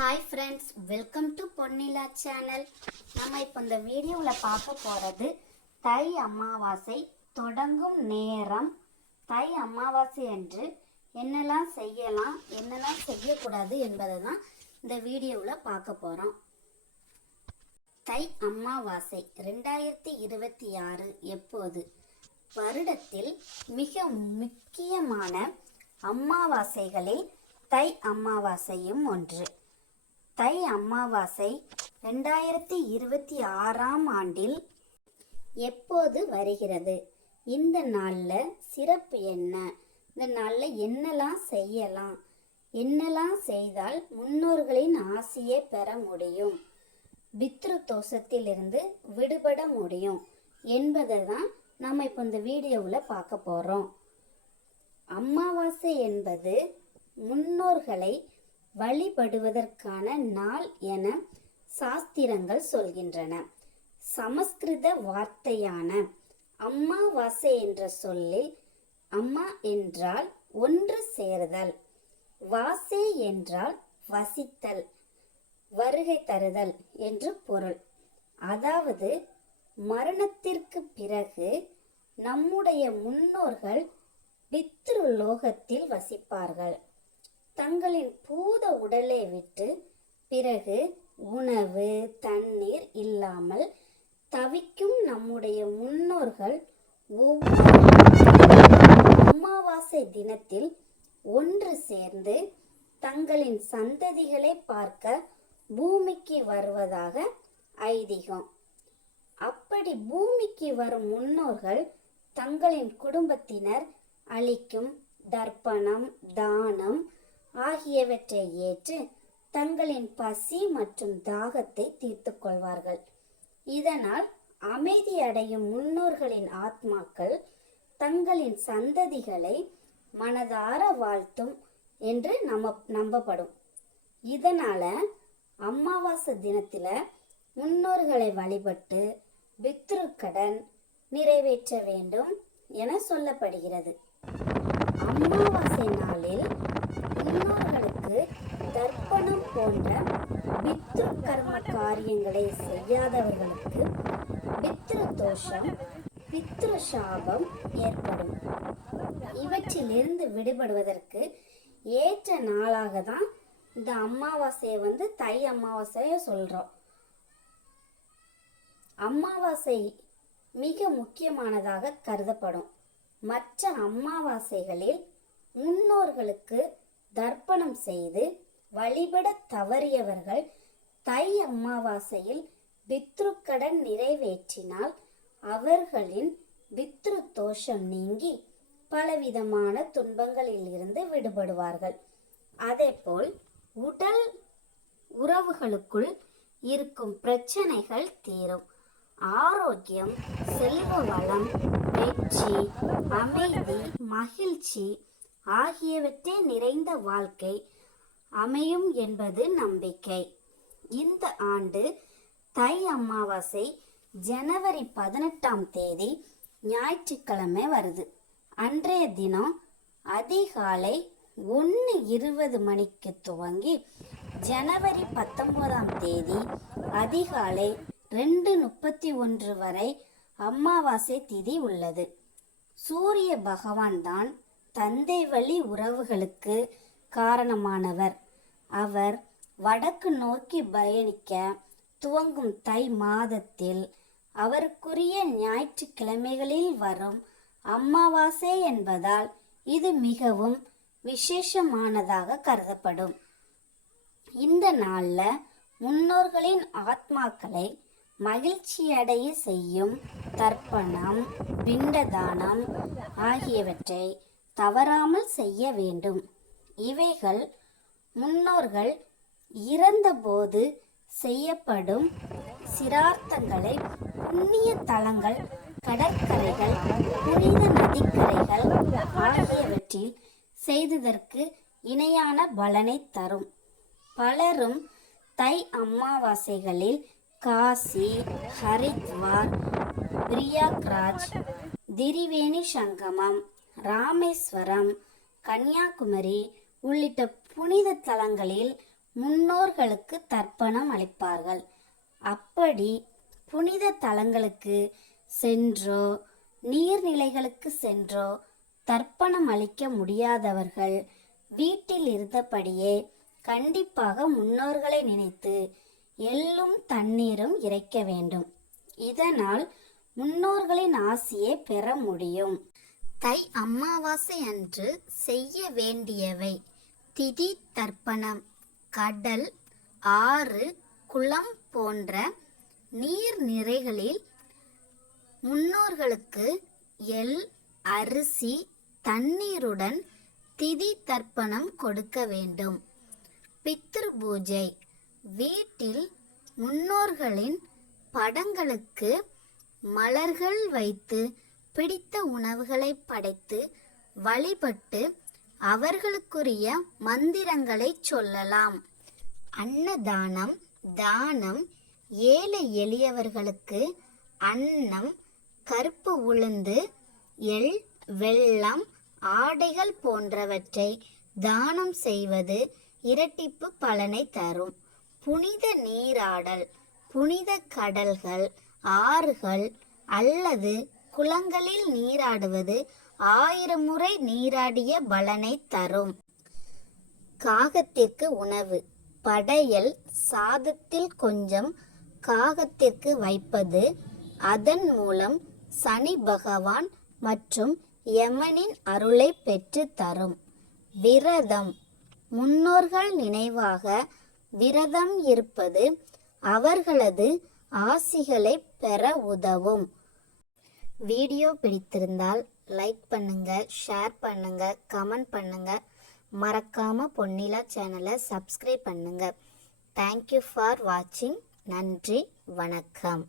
Hi friends welcome to Ponnila channel நம்ம இப்போ இந்த வீடியோவில் பார்க்க போகிறது தை அமாவாசை தொடங்கும் நேரம். தை அமாவாசை அன்று என்னெல்லாம் செய்யலாம் என்னெல்லாம் செய்யக்கூடாது என்பதை தான் இந்த வீடியோவில் பார்க்க போகிறோம் தை அமாவாசை ரெண்டாயிரத்தி இருபத்தி ஆறு எப்போது? வருடத்தில் மிக முக்கியமான அமாவாசைகளில் தை அமாவாசையும் ஒன்று. தை அமாவாசை ரெண்டாயிரத்தி இருபத்தி ஆறாம் ஆண்டில் எப்போது வருகிறது? இந்த நாளில் சிறப்பு என்ன? இந்த நாளில் என்னெல்லாம் செய்யலாம்? என்னெல்லாம் செய்தால் முன்னோர்களின் ஆசையை பெற முடியும்? பித்ரு தோஷத்திலிருந்து விடுபட முடியும் என்பதை தான் நம்ம இப்போ இந்த வீடியோவில் பார்க்க போகிறோம் அமாவாசை என்பது முன்னோர்களை வழிபடுவதற்கான நாள் என சாஸ்திரங்கள் சொல்கின்றன. சமஸ்கிருத வார்த்தையான அம்மாவாசை என்ற சொல்லில் அம்மா என்றால் ஒன்று சேருதல் வாசே என்றால் வசித்தல் வருகை தருதல் என்று பொருள். அதாவது மரணத்திற்கு பிறகு நம்முடைய முன்னோர்கள் பித்ரு லோகத்தில் வசிப்பார்கள். தங்களின் பூத உடலை விட்டு பிறகு உணவு தண்ணீர் இல்லாமல் தவிக்கும் நம்முடைய முன்னோர்கள் ஒவ்வொரு அமாவாசை தினத்தில் ஒன்று சேர்ந்து தங்களின் சந்ததிகளை பார்க்க பூமிக்கு வருவதாக ஐதீகம். அப்படி பூமிக்கு வரும் முன்னோர்கள் தங்களின் குடும்பத்தினர் அளிக்கும் தர்ப்பணம் தானம் ஆகியவற்றை ஏற்று தங்களின் பசி மற்றும் தாகத்தை தீர்த்து கொள்வார்கள் இதனால் அமைதி அடையும் முன்னோர்களின் ஆத்மாக்கள் தங்களின் சந்ததிகளை மனதார வாழ்த்தும் என்று நம்ப நம்பப்படும். இதனால அமாவாசை தினத்துல முன்னோர்களை வழிபட்டு பித்ருக்கடன் நிறைவேற்ற வேண்டும் என சொல்லப்படுகிறது. அமாவாசை நாளில் முன்னோர்களுக்கு தர்ப்பணம் போன்ற பித்ரு கர்ம கர்மங்களை செய்யாதவர்களுக்கு பித்ரு தோஷம் பித்ரு சாபம் ஏற்படும். இவற்றிலிருந்து விடுபடுவதற்கு ஏற்ற நாளாக தான் இந்த அமாவாசையை வந்து தை அமாவாசையை சொல்கிறோம் அமாவாசை மிக முக்கியமானதாக கருதப்படும். மற்ற அமாவாசைகளில் முன்னோர்களுக்கு தர்ப்பணம் செய்து வழிபட தவறியவர்கள் தை அமாவாசையில் பித்ருக்கடன் நிறைவேற்றினால் அவர்களின் பித்ரு தோஷம் நீங்கி பலவிதமான துன்பங்களில் இருந்து விடுபடுவார்கள். அதேபோல் உடல் உறவுகளுக்குள் இருக்கும் பிரச்சனைகள் தீரும். ஆரோக்கியம் செல்வ வளம் வெற்றி அமைதி மகிழ்ச்சி ஆகியவற்றே நிறைந்த வாழ்க்கை அமையும் என்பது நம்பிக்கை. இந்த ஆண்டு தை அமாவாசை ஜனவரி பதினெட்டாம் தேதி ஞாயிற்றுக்கிழமை வருது. அன்றைய தினம் அதிகாலை ஒன்று இருபது மணிக்கு துவங்கி ஜனவரி பத்தொன்பதாம் தேதி அதிகாலை ரெண்டு முப்பத்தி ஒன்று வரை அமாவாசை திதி உள்ளது. சூரிய பகவான் தான் தந்தை வழி உறவுகளுக்கு காரணமானவர். அவர் வடக்கு நோக்கி பயணிக்க துவங்கும் தை மாதத்தில் அவருக்குரிய ஞாயிற்றுக்கிழமைகளில் வரும் அமாவாசை என்பதால் இது மிகவும் விசேஷமானதாக கருதப்படும். இந்த நாளில் முன்னோர்களின் ஆத்மாக்களை மகிழ்ச்சியடைய செய்யும் தர்ப்பணம் பிண்டதானம் ஆகியவற்றை தவறாமல் செய்ய வேண்டும். இவைகள் முன்னோர்கள் இறந்தபோது செய்யப்படும் சிரார்த்தங்களை புண்ணிய தலங்கள் கடற்கரைகள் புனித நதிக்கரைகள் ஆகியவற்றில் செய்ததற்கு இணையான பலனை தரும். பலரும் தை அமாவாசைகளில் காசி ஹரித்வார் பிரியாக்ராஜ் திரிவேணி சங்கமம் ராமேஸ்வரம் கன்னியாகுமரி உள்ளிட்ட புனித தலங்களில் முன்னோர்களுக்கு தர்ப்பணம் அளிப்பார்கள். அப்படி புனித தலங்களுக்கு சென்றோ நீர்நிலைகளுக்கு சென்றோ தர்ப்பணம் அளிக்க முடியாதவர்கள் வீட்டில் இருந்தபடியே கண்டிப்பாக முன்னோர்களை நினைத்து எள்ளும் தண்ணீரும் இறைக்க வேண்டும். இதனால் முன்னோர்களின் ஆசியை பெற முடியும். தை அமாவாசை அன்று செய்ய வேண்டியவை. திதி தர்ப்பணம். கடல் ஆறு குளம் போன்ற நீர்நிறைகளில் முன்னோர்களுக்கு எல் அரிசி தண்ணீருடன் திதி தர்ப்பணம் கொடுக்க வேண்டும். பித்ரு பூஜை. வீட்டில் முன்னோர்களின் படங்களுக்கு மலர்கள் வைத்து பிடித்த உணவுகளை படைத்து வழிபட்டு அவர்களுக்குரிய மந்திரங்களை சொல்லலாம். அன்னதானம் தானம் ஏழை எளியவர்களுக்கு அன்னம் கருப்பு உளுந்து எள் வெள்ளம் ஆடைகள் போன்றவற்றை தானம் செய்வது இரட்டிப்பு பலனை தரும். புனித நீராடல் புனித கடல்கள் ஆறுகள் அல்லது குளங்களில் நீராடுவது ஆயிரம் முறை நீராடிய பலனை தரும். காகத்திற்கு உணவு. படையல் சாதத்தில் கொஞ்சம் காகத்திற்கு வைப்பது அதன் மூலம் சனி பகவான் மற்றும் யமனின் அருளை பெற்று தரும். விரதம். முன்னோர்கள் நினைவாக விரதம் இருப்பது அவர்களது ஆசிகளை பெற உதவும். வீடியோ பிடித்திருந்தால் லைக் பண்ணுங்கள் ஷேர் பண்ணுங்கள் கமெண்ட் பண்ணுங்கள் மறக்காமல் பொன்னிலா சேனலை சப்ஸ்கிரைப் பண்ணுங்கள் தேங்க்யூ ஃபார் வாட்சிங் நன்றி வணக்கம்.